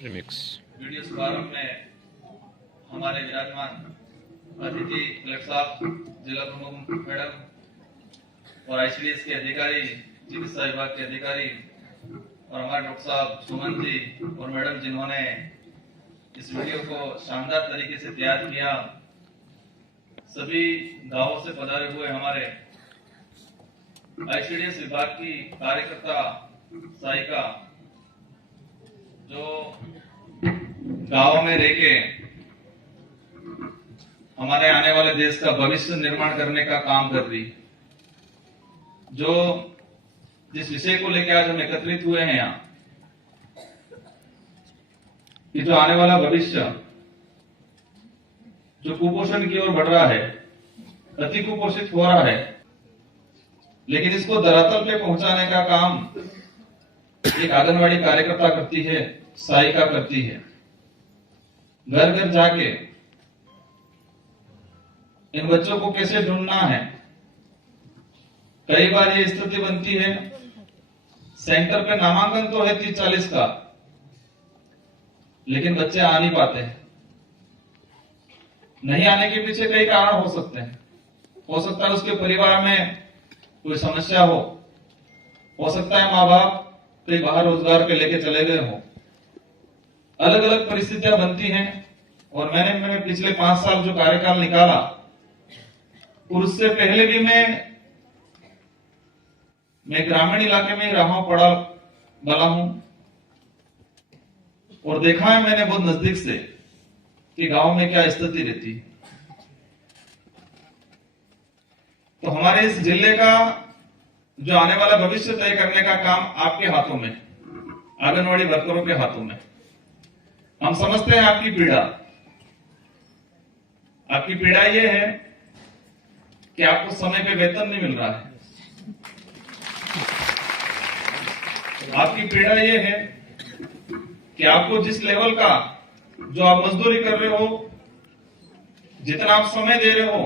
Video शुभारंभ में हमारे विराजमान अतिथि कलेक्टर साहब, जिला प्रमुख मैडम और आईसीडीएस के अधिकारी, चिकित्सा विभाग के अधिकारी और हमारे डॉक्टर साहब सुमन जी और मैडम जिन्होंने इस वीडियो को शानदार तरीके से तैयार किया, सभी गांवों से पधारे हुए हमारे आईसीडीएस विभाग की कार्यकर्ता सहायिका जो गांव में रह के हमारे आने वाले देश का भविष्य निर्माण करने का काम कर रही, जो जिस विषय को लेकर आज हम एकत्रित हुए हैं यहाँ, कि जो आने वाला भविष्य जो कुपोषण की ओर बढ़ रहा है, अति कुपोषित हो रहा है, लेकिन इसको धरातल पे पहुंचाने का काम एक आंगनवाड़ी कार्यकर्ता करती है, सहायिका करती है। घर घर जाके इन बच्चों को कैसे ढूंढना है। कई बार ये स्थिति बनती है, सेंटर पे नामांकन तो है 30-40 का, लेकिन बच्चे आ नहीं पाते हैं। नहीं आने के पीछे कई कारण हो सकते हैं। हो सकता है उसके परिवार में कोई समस्या हो सकता है माँ बाप कहीं बाहर रोजगार पे लेके चले गए हो। अलग अलग परिस्थितियां बनती हैं। और मैंने पिछले 5 साल जो कार्यकाल निकाला, और उससे पहले भी मैं ग्रामीण इलाके में ही रहा हूं, पढ़ा बला हूं, और देखा है मैंने बहुत नजदीक से कि गांव में क्या स्थिति रहती है। तो हमारे इस जिले का जो आने वाला भविष्य तय करने का काम आपके हाथों में, आंगनवाड़ी वर्करों के हाथों में। हम समझते हैं आपकी पीड़ा ये है कि आपको समय पे वेतन नहीं मिल रहा है। आपकी पीड़ा ये है कि आपको जिस लेवल का जो आप मजदूरी कर रहे हो, जितना आप समय दे रहे हो,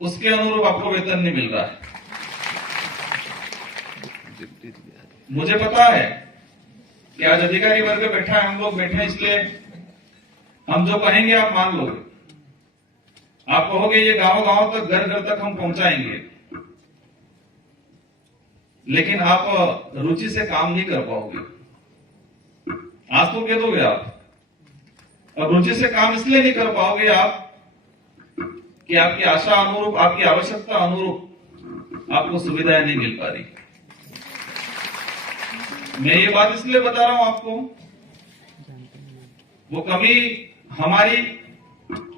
उसके अनुरूप आपको वेतन नहीं मिल रहा है। मुझे पता है कि आज अधिकारी वर्ग बैठा है, हम लोग बैठे हैं, इसलिए हम जो कहेंगे आप मान लोगे। आप कहोगे ये गांव गांव तक, घर घर तक हम पहुंचाएंगे, लेकिन आप रुचि से काम नहीं कर पाओगे। आज तो कह दोगे आप, अब रुचि से काम इसलिए नहीं कर पाओगे आप कि आपकी आशा अनुरूप, आपकी आवश्यकता अनुरूप आपको सुविधाएं नहीं मिल पा रही। मैं ये बात इसलिए बता रहा हूं आपको, वो कमी हमारी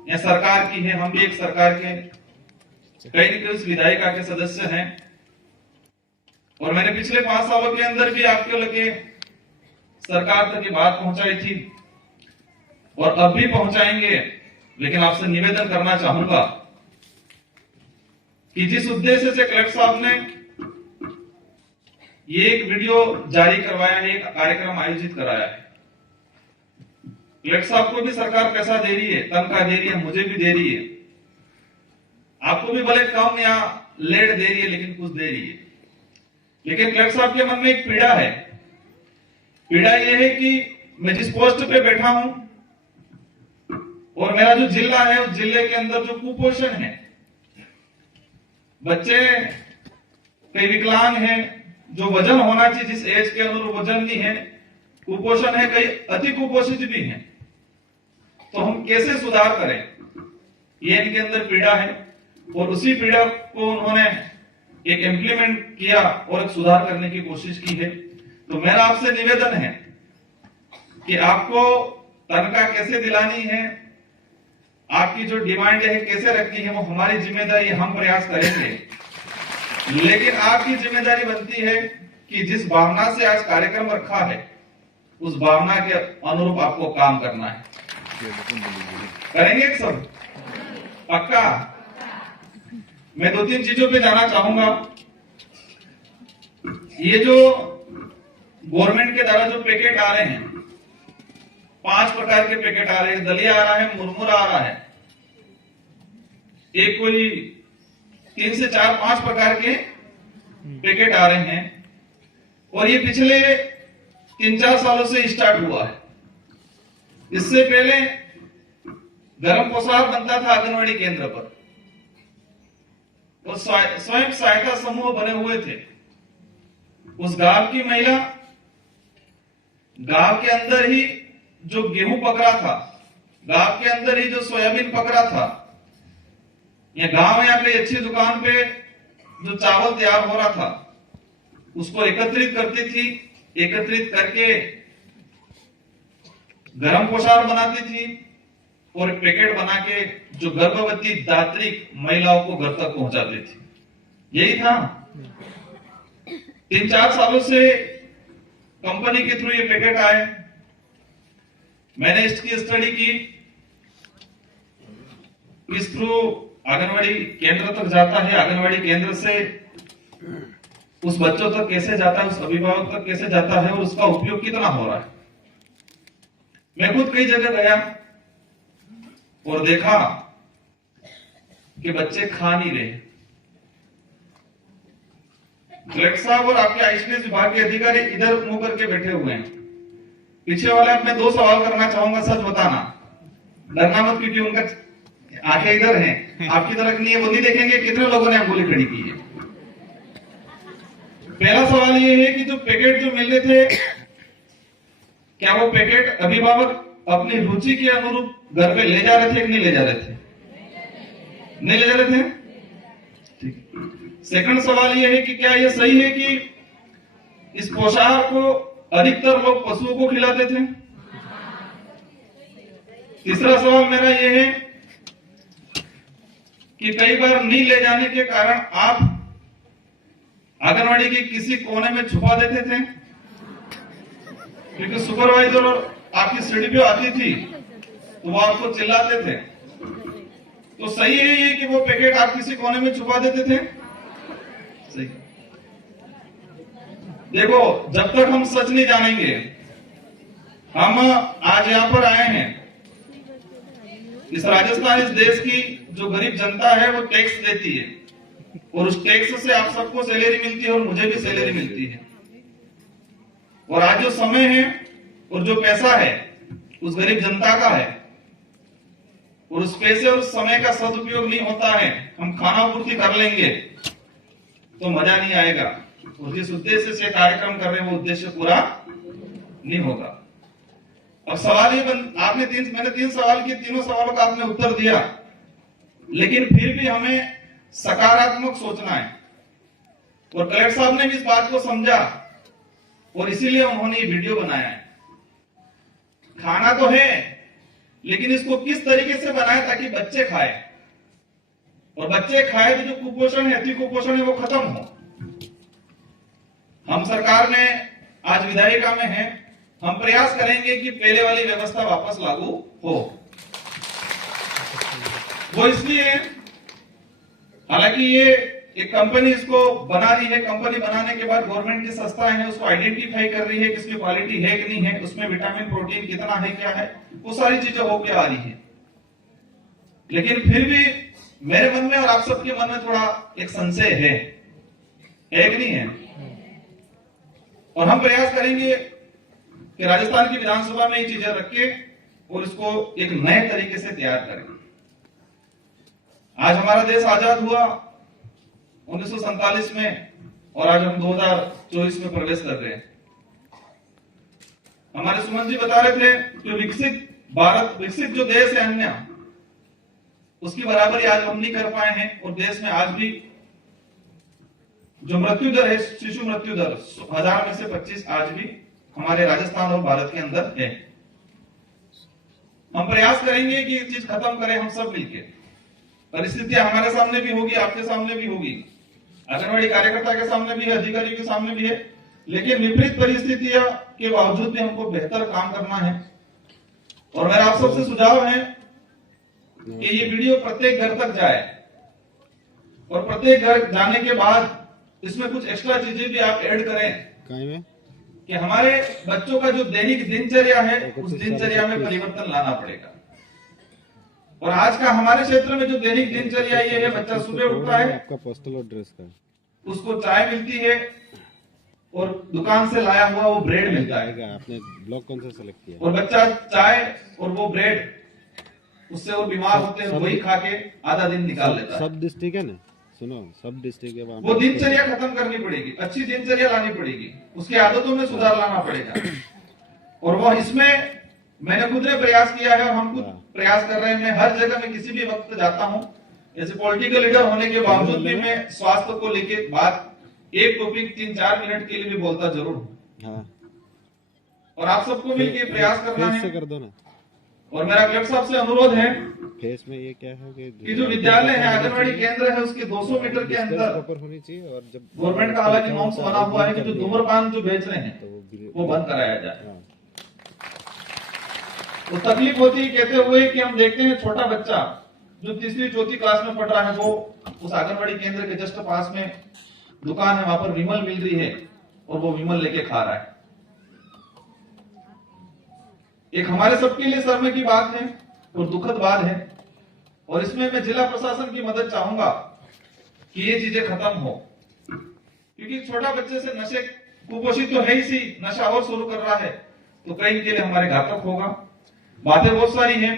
या सरकार की है। हम भी एक सरकार के कई न कई विधायिका के सदस्य हैं, और मैंने पिछले 5 सालों के अंदर भी आपके लगे सरकार तक ये बात पहुंचाई थी, और अब भी पहुंचाएंगे। लेकिन आपसे निवेदन करना चाहूंगा कि जिस उद्देश्य से कलेक्टर साहब ने ये एक वीडियो जारी करवाया है, एक कार्यक्रम आयोजित कराया है, कलेक्टर साहब को भी सरकार पैसा दे रही है, तनख्वाह दे रही है, मुझे भी दे रही है, आपको भी भले कम या लेट दे रही है, लेकिन कुछ दे रही है। लेकिन कलेक्टर साहब के मन में एक पीड़ा है। पीड़ा यह है कि मैं जिस पोस्ट पे बैठा हूं और मेरा जो जिला है, उस जिले के अंदर जो कुपोषण है, बच्चे कई विकलांग हैं, जो वजन होना चाहिए जिस एज के अनुरूप वजन नहीं है, कुपोषण है, कई अति कुपोषित भी हैं। तो हम कैसे सुधार करें, ये इनके अंदर पीड़ा है, और उसी पीड़ा को उन्होंने एक इम्प्लीमेंट किया और एक सुधार करने की कोशिश की है। तो मेरा आपसे निवेदन है कि आपको तनख्वाह कैसे दिलानी है, आपकी जो डिमांड है कैसे रखनी है, वो हमारी जिम्मेदारी, हम प्रयास करेंगे। लेकिन आपकी जिम्मेदारी बनती है कि जिस भावना से आज कार्यक्रम रखा है, उस भावना के अनुरूप आपको काम करना है। करेंगे सब पक्का। मैं 2-3 चीजों पे जाना चाहूंगा। ये जो गवर्नमेंट के द्वारा जो पैकेट आ रहे हैं, 5 प्रकार के पैकेट आ रहे हैं। दलिया आ रहा है, मुरमुरा आ रहा है, एक कोई 3 से 4-5 प्रकार के पैकेट आ रहे हैं, और ये पिछले 3-4 सालों से स्टार्ट हुआ है। इससे पहले गरम पोशाक बनता था आंगनवाड़ी केंद्र पर, और स्वयं सहायता समूह बने हुए थे। उस गांव की महिला गांव के अंदर ही जो गेहूं पक रहा था, गांव के अंदर ही जो सोयाबीन पक रहा था, या गांव या कोई अच्छी दुकान पे जो चावल तैयार हो रहा था, उसको एकत्रित करती थी। एकत्रित करके गरम पोशाक बनाती थी और पैकेट बना के जो गर्भवती दात्री महिलाओं को घर तक पहुंचाती थी। यही था। 3-4 सालों से कंपनी के थ्रू ये पैकेट आए। मैंने इसकी स्टडी की, इस थ्रू आंगनवाड़ी केंद्र तक जाता है, आंगनवाड़ी केंद्र से उस बच्चों तक कैसे जाता है, उस अभिभावक तक कैसे जाता है और उसका उपयोग कितना हो रहा है। मैं खुद कई जगह गया और देखा कि बच्चे खा नहीं रहे। कलेक्टर साहब और आपके आईसीडीएस विभाग के अधिकारी इधर मुंह करके बैठे हुए हैं। पीछे वाला मैं 2 सवाल करना चाहूंगा, सच बताना, डरना मत, क्योंकि उनका आंखें इधर हैं, आपकी तरफ नहीं है। वो नहीं देखेंगे कितने लोगों ने अंगुली खड़ी की है। पहला सवाल ये है कि जो पैकेट जो मिल रहे थे, क्या वो पैकेट अभिभावक अपनी रुचि के अनुरूप घर पे ले जा रहे थे कि नहीं ले जा रहे थे? नहीं ले जा रहे थे। ठीक। सेकंड सवाल ये है कि क्या ये सही है कि इस पोशाक को अधिकतर लोग पशुओं को खिलाते थे? तीसरा सवाल मेरा ये है कि कई बार नहीं ले जाने के कारण आप आंगनवाड़ी के किसी कोने में छुपा देते थे, क्योंकि सुपरवाइजर और आपकी सीडीपीओ आती थी तो वो आपको चिल्लाते थे। तो सही है ये कि वो पैकेट आप किसी कोने में छुपा देते थे? सही। देखो, जब तक हम सच नहीं जानेंगे, हम आज यहां पर आए हैं, इस राजस्थान, इस देश की जो गरीब जनता है वो टैक्स देती है, और उस टैक्स से आप सबको सैलरी मिलती है और मुझे भी सैलरी मिलती है। और आज जो समय है और जो पैसा है उस गरीब जनता का है, और उस पैसे और समय का सदुपयोग नहीं होता है, हम खाना पूर्ति कर लेंगे तो मजा नहीं आएगा, और जिस उद्देश्य से कार्यक्रम कर रहे हैं वो उद्देश्य पूरा नहीं होगा। अब सवाल ये मैंने 3 सवाल किए, तीनों सवालों का आपने उत्तर दिया, लेकिन फिर भी हमें सकारात्मक सोचना है। और कलेक्टर साहब ने भी इस बात को समझा और इसीलिए उन्होंने ये वीडियो बनाया है। खाना तो है, लेकिन इसको किस तरीके से बनाया ताकि बच्चे खाए, और बच्चे खाए तो जो कुपोषण है, अति कुपोषण है, वो खत्म हो। हम सरकार में आज विधायिका में है, हम प्रयास करेंगे कि पहले वाली व्यवस्था वापस लागू हो। वो इसलिए, हालांकि ये एक कंपनी इसको बना रही है, कंपनी बनाने के बाद गवर्नमेंट की संस्थाएं हैं उसको आइडेंटिफाई कर रही है कि इसकी क्वालिटी है कि नहीं है, उसमें विटामिन प्रोटीन कितना है, क्या है, वो सारी चीजें होकर आ रही है। लेकिन फिर भी मेरे मन में और आप सबके मन में थोड़ा एक संशय है कि नहीं है? और हम प्रयास करेंगे कि राजस्थान की विधानसभा में ये चीजें रख के और इसको एक नए तरीके से तैयार करें। आज हमारा देश आजाद हुआ 1947 में, और आज हम 2024 में प्रवेश कर रहे हैं। हमारे सुमन जी बता रहे थे कि विकसित जो देश है अन्य, उसकी बराबरी आज हम नहीं कर पाए हैं, और देश में आज भी जो मृत्यु दर है, शिशु मृत्यु दर 1000 में से 25 आज भी हमारे राजस्थान और भारत के अंदर है। हम प्रयास करेंगे कि ये चीज खत्म करें हम सब मिलकर। परिस्थितियां हमारे सामने भी होगी, आपके सामने भी होगी, आंगनवाड़ी कार्यकर्ता के सामने भी है, अधिकारियों के सामने भी है, लेकिन विपरीत परिस्थितियां के बावजूद भी हमको बेहतर काम करना है। और मेरा आप सबसे सुझाव है कि ये वीडियो प्रत्येक घर तक जाए, और प्रत्येक घर जाने के बाद इसमें कुछ एक्स्ट्रा चीजें भी आप ऐड करें कि हमारे बच्चों का जो दैनिक दिनचर्या है उस दिनचर्या में परिवर्तन लाना पड़ेगा। और आज का हमारे क्षेत्र में जो दैनिक दिनचर्या ये है, बच्चा सुबह उठता है, आपका पोस्टल एड्रेस का, उसको चाय मिलती है, और दुकान से लाया हुआ वो ब्रेड मिलता है। आपने ब्लॉक कौन सा सेलेक्ट किया? और बच्चा चाय और वो ब्रेड, उससे वो बीमार होते हैं, वही खा के आधा दिन निकाल लेता है। सब डिस्ट्रिक्ट है ना, सुनो, सब डिस्ट्रिक्ट है। वो दिनचर्या खत्म करनी पड़ेगी, अच्छी दिनचर्या लानी पड़ेगी, उसकी आदतों में सुधार लाना पड़ेगा। और वो इसमें मैंने खुद ने प्रयास किया है और हम खुद प्रयास कर रहे हैं। मैं हर जगह में किसी भी वक्त जाता हूँ, जैसे पॉलिटिकल लीडर होने के बावजूद भी मैं स्वास्थ्य को लेके बात एक टॉपिक 3-4 मिनट के लिए भी बोलता जरूर हूँ। और आप सबको भी ये प्रयास करना है। कर दो ना। और मेरा कलेक्टर साहब से अनुरोध है फेस में ये क्या है कि जो विद्यालय है, आंगनबाड़ी केंद्र है, उसके 200 मीटर के अंदर होनी चाहिए। और जब गवर्नमेंट का हालांकि नॉर्म्स बना हुआ है कि जो धूम्रपान जो बेच रहे हैं वो बंद कराया जाए। तो तकलीफ होती है कहते हुए कि हम देखते हैं छोटा बच्चा जो 3री-4थी क्लास में पढ़ रहा है, वो उस आंगनबाड़ी केंद्र के जस्ट पास में दुकान है, वहां पर विमल मिल रही है और वो विमल लेके खा रहा है। एक हमारे सबके लिए शर्म की बात है और दुखद बात है। और इसमें मैं जिला प्रशासन की मदद चाहूंगा कि ये चीजें खत्म हो, क्योंकि छोटा बच्चे से नशे कुपोषित तो है ही सी, नशा और शुरू कर रहा है तो कई के लिए हमारे घातक होगा। बातें बहुत सारी हैं,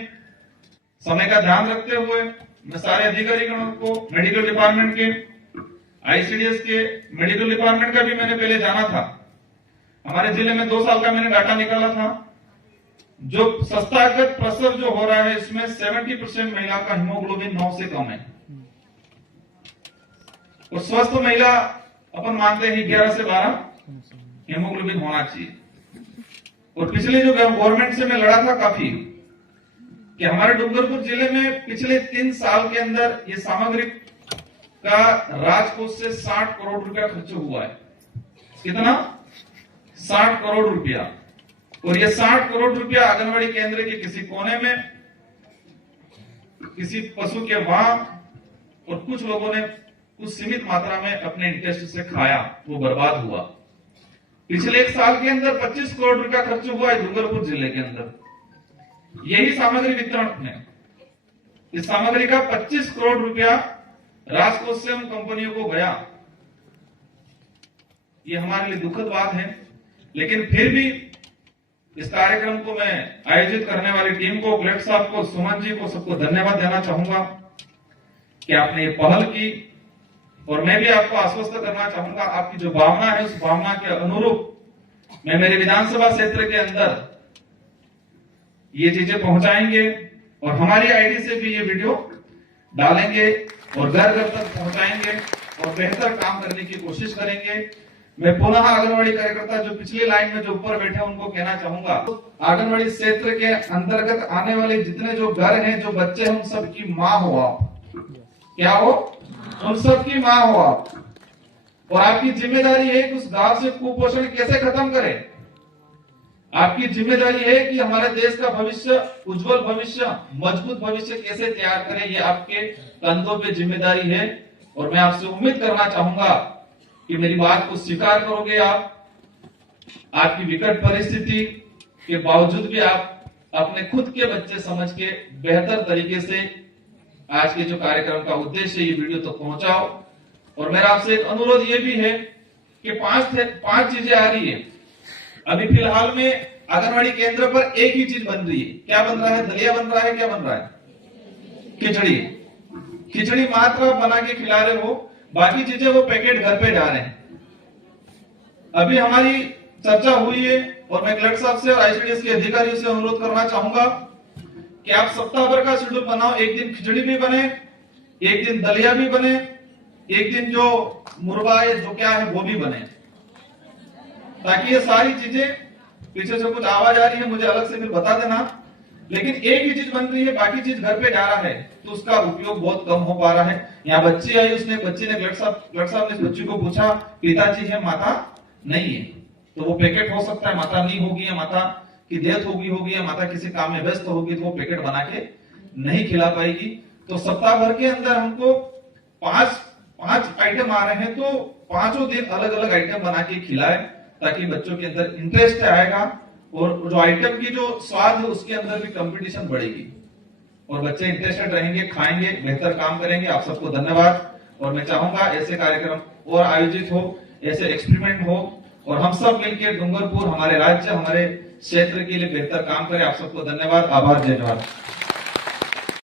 समय का ध्यान रखते हुए मैं सारे अधिकारीगणों को, मेडिकल डिपार्टमेंट के, आईसीडीएस के, मेडिकल डिपार्टमेंट का भी मैंने पहले जाना था। हमारे जिले में 2 साल का मैंने डाटा निकाला था। जो संस्थागत प्रसव जो हो रहा है इसमें 70% महिला का हीमोग्लोबिन 9 से कम है। और स्वस्थ महिला अपन मानते हैं 11 से 12 हीमोग्लोबिन होना चाहिए। और पिछले जो गवर्नमेंट से मैं लड़ा था काफी, कि हमारे डूंगरपुर जिले में पिछले 3 साल के अंदर ये सामग्री का राजकोष से 60 करोड़ रुपया खर्च हुआ है। कितना? 60 करोड़ रुपया। और ये 60 करोड़ रुपया आंगनबाड़ी केंद्र के किसी कोने में, किसी पशु के वहां, और कुछ लोगों ने कुछ सीमित मात्रा में अपने इंटरेस्ट से खाया, वो बर्बाद हुआ। पिछले 1 साल के अंदर 25 करोड़ रुपया खर्च हुआ है डूंगरपुर जिले के अंदर यही सामग्री वितरण में। इस सामग्री का 25 करोड़ रुपया राजकोष से उन कंपनियों को गया। ये हमारे लिए दुखद बात है, लेकिन फिर भी इस कार्यक्रम को मैं आयोजित करने वाली टीम को, कलेक्टर साहब को, सुमन जी को, सबको धन्यवाद देना चाहूंगा कि आपने ये पहल की। और मैं भी आपको आश्वस्त करना चाहूंगा, आपकी जो भावना है उस भावना के अनुरूप मैं मेरे विधानसभा क्षेत्र के अंदर ये चीजें पहुंचाएंगे और हमारी आईडी से भी ये वीडियो डालेंगे और घर घर तक पहुंचाएंगे और बेहतर काम करने की कोशिश करेंगे। मैं पुनः आंगनबाड़ी कार्यकर्ता जो पिछली लाइन में जो ऊपर बैठे उनको कहना चाहूंगा, आंगनबाड़ी क्षेत्र के अंतर्गत आने वाले जितने जो घर हैं, जो बच्चे हैं, उन सबकी माँ हो आप। क्या हो? उन सबकी माँ हो आप। और आपकी जिम्मेदारी है कि उस गांव से कुपोषण कैसे खत्म करें। आपकी जिम्मेदारी है कि हमारे देश का भविष्य, उज्जवल भविष्य, मजबूत भविष्य कैसे तैयार करें। ये आपके कंधों पे जिम्मेदारी है। और मैं आपसे उम्मीद करना चाहूंगा कि मेरी बात को स्वीकार करोगे आप। आपकी विकट परिस्थिति के बावजूद भी आप अपने खुद के बच्चे समझ के बेहतर तरीके से आज के जो कार्यक्रम का उद्देश्य ये वीडियो तक पहुंचाओ। और मेरा आपसे एक अनुरोध ये भी है कि 5 चीजें आ रही है। अभी फिलहाल में आंगनबाड़ी केंद्र पर एक ही चीज बन रही है। क्या बन रहा है? दलिया बन रहा है। क्या बन रहा है? खिचड़ी। खिचड़ी मात्र बना के खिला रहे हो, बाकी चीजें वो पैकेट घर पे जा रहे हैं। अभी हमारी चर्चा हुई है और मैं कलेक्टर साहब से और आईसीडीएस के अधिकारियों से अनुरोध करना चाहूंगा कि आप सप्ताह भर का शेड्यूल बनाओ। एक दिन खिचड़ी भी बने, एक दिन दलिया भी बने, एक दिन जो मुरबा है जो क्या है वो भी बने, ताकि ये सारी चीजें, पीछे से कुछ आवाज आ रही है मुझे अलग से फिर बता देना, लेकिन एक ही चीज बन रही है, बाकी चीज घर पे जा रहा है तो उसका उपयोग बहुत कम हो पा रहा है। यहाँ बच्ची आई, उसने बच्ची ने कलेक्टर साहब ने इस बच्ची को पूछा, पिताजी है, माता नहीं है। तो वो पैकेट हो सकता है माता नहीं होगी, या माता की डेथ होगी, या माता किसी काम में व्यस्त होगी, तो वो पैकेट बना के नहीं खिला पाएगी। तो सप्ताह भर के अंदर हमको 5 आइटम आ रहे हैं, तो 5 दिन अलग अलग आइटम बना के खिलाए, ताकि बच्चों के अंदर इंटरेस्ट आएगा और जो आइटम की जो स्वाद है उसके अंदर भी कंपटीशन बढ़ेगी और बच्चे इंटरेस्टेड रहेंगे, खाएंगे, बेहतर काम करेंगे। आप सबको धन्यवाद। और मैं चाहूंगा ऐसे कार्यक्रम और आयोजित हो, ऐसे एक्सपेरिमेंट हो और हम सब मिलकर डूंगरपुर हमारे राज्य हमारे क्षेत्र के लिए बेहतर काम करें। आप सबको धन्यवाद, आभार, जय जवाहर।